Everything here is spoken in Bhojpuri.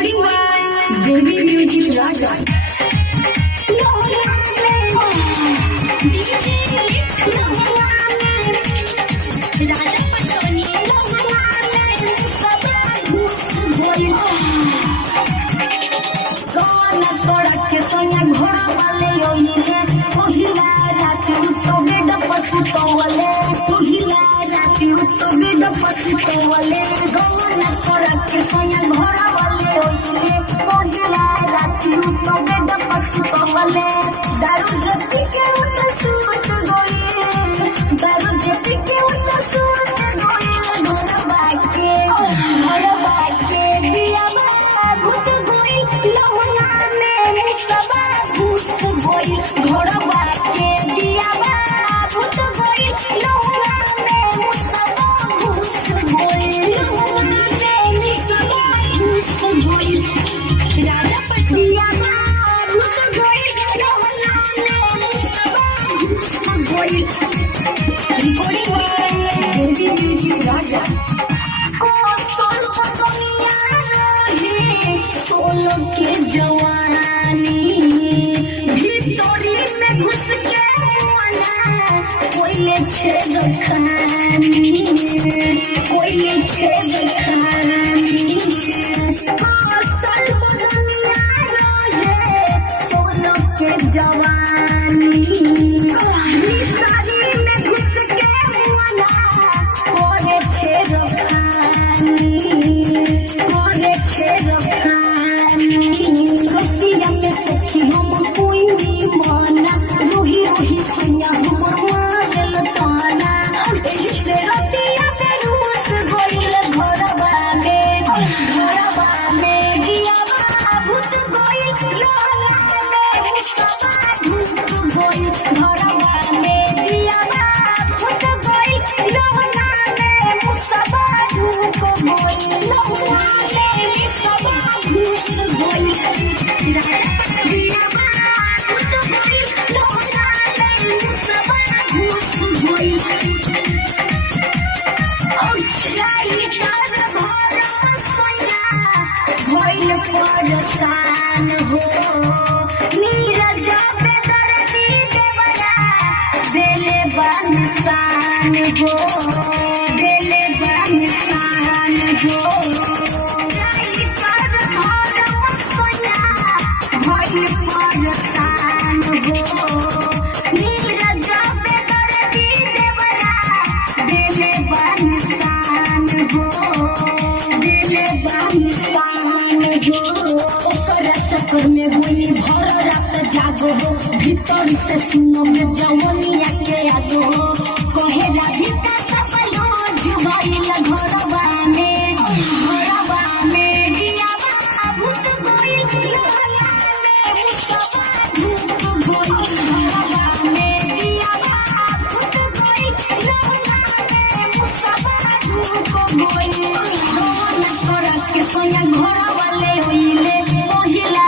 Recording by Devi Music Raja. Raja Patoni. तोड़ा के सोया घोड़ा वाले ओइले पहिला रात तो बेड पसुतवले पहिला रात तो बेड पसुतवले गौना तोड़ा के सोया घोड़ा वाले ओइले पहिला रात तो बेड पसुतवले दारू जपी के उठ सूत गई दारू जपी के उठ सूत गई घर बाके दिया भूत गई लहुना घोड़वा के दिया भूत गई लहुना में मुसबा घुस गई घुस गई राजा पटिया भूत गई लहुना में मुसबा घुस गई रिकॉर्डिंग देवी म्यूजिक राजा को सोल दुनिया रही सोलो के जवानी घुस के कोई छेद खानी कोई छेद खानी फसल दुनिया रहे सोलो के जवानी सारी में घुस के कोई छेद खानी कोई छेद खानी रोटिया में सखी हम कोई माना रोही रोही सैया हमर मारल ताना से रोटिया पे रूस गइल घरवा में दिया भूत गइल लोहना में मुसबा घुस गइल घरवा में दिया भूत गइल लोहना में मुसबा ढूक गइल लोहना में मुसबा घुस गइल राजा दिया परेशान हो नीरज पे दर्दी देवरा देले बनिसान हो देले बनिसान हो परेशान हो नीरज पे दर्दी देवरा देले बनिसान हो देले बनिसान चक्कर में हुई भर रात जागो हो भीतर से सुनो में जवनिया के आगो हो कहे राधिका सब जुबाइल घरवा में दिया भूत गइल लोहना में मुसबा ढूक गइल घरवा में दिया भूत गइल लोहना में मुसबा ढूक गइल सोना तोड़ा के सोया घोड़ा वाले होइले पहिला